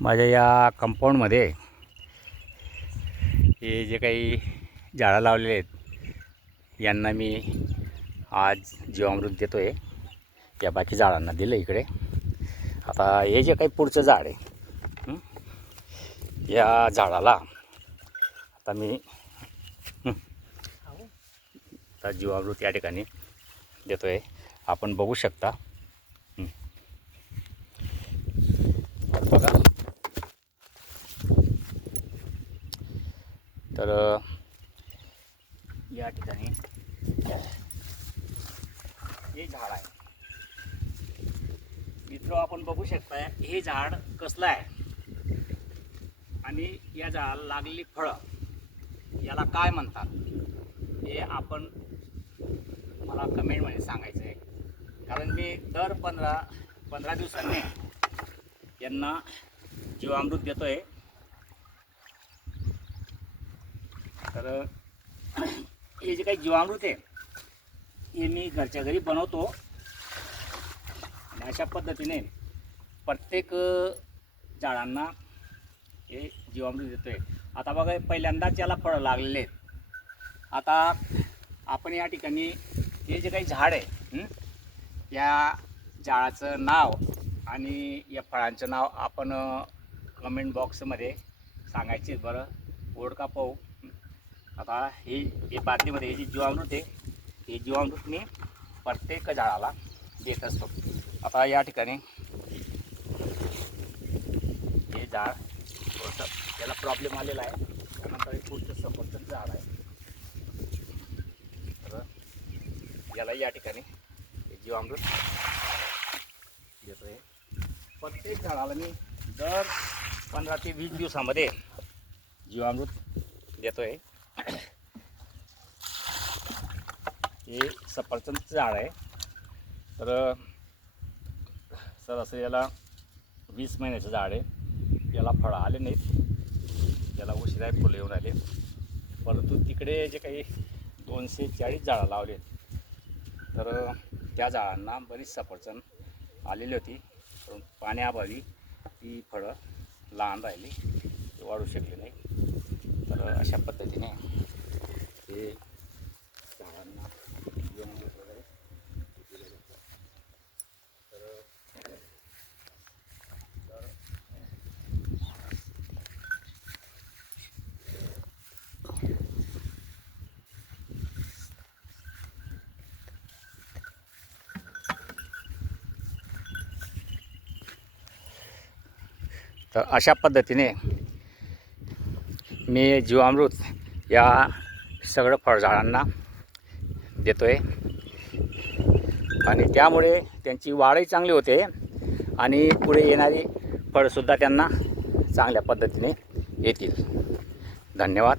माझ्या या कंपाऊंडमध्ये हे जे काही झाडं लावलेले आहेत यांना मी आज जीवामृत देतो आहे. या बाकी झाडांना दिलं इकडे. आता हे जे काही पुढचं झाड आहे या झाडाला आता मी आता जीवामृत या ठिकाणी देतो आहे. आपण बघू शकता. बघा तर या ठिकाणी हे झाड आहे मित्र. आपण बघू शकता हे झाड कसलं आहे आणि या झाडाला लागलेली फळं याला काय म्हणतात हे आपण मला कमेंटमध्ये सांगायचं आहे. कारण मी दर 15 दिवसांनी यांना जीवामृत देतो आहे. तर हे जे काही जीवामृत आहे हे मी घरच्या घरी बनवतो आणि अशा पद्धतीने प्रत्येक झाडांना हे जीवामृत देतो आहे. आता बघा पहिल्यांदाच याला फळं लागलेले आहेत. आता आपण या ठिकाणी हे जे काही झाड आहे या झाडाचं नाव आणि या फळांचं नाव आपण कमेंट बॉक्समध्ये सांगायचे. बरं ओळख का पाहू. आता हे बादलीमध्ये हे जे जीवामृत आहे हे जीवामृत मी प्रत्येक झाडाला देत असतो. आता या ठिकाणी हे झाड थोडंसं त्याला प्रॉब्लेम आलेला आहे. त्यानंतर हे पुढचं सफरचंद झाड आहे. तर याला या ठिकाणी हे जीवामृत देतो आहे. प्रत्येक झाडाला मी दर 15 ते 20 दिवसामध्ये जीवामृत देतो आहे. हे सफरचंदचं झाड आहे. तर सरासरी याला 20 महिन्याचं झाड आहे. याला फळं आले नाहीत. याला उशिरा फुलं येऊन आले. परंतु तिकडे जे काही 240 झाडं लावले तर त्या झाडांना बरीच सफरचंद आलेली होती. पण पाण्याअभावी ती फळं लहान राहिली, वाढू शकले नाही. तर अशा पद्धतीने हे झाडांना जीवामृत वगैरे दिलं जातं. तर अशा पद्धतीने मी जीवामृत या सगळं फळझाडांना देतो आहे आणि त्यामुळे त्यांची वाढही चांगली होते आणि पुढे येणारी फळंसुद्धा त्यांना चांगल्या पद्धतीने येतील. धन्यवाद.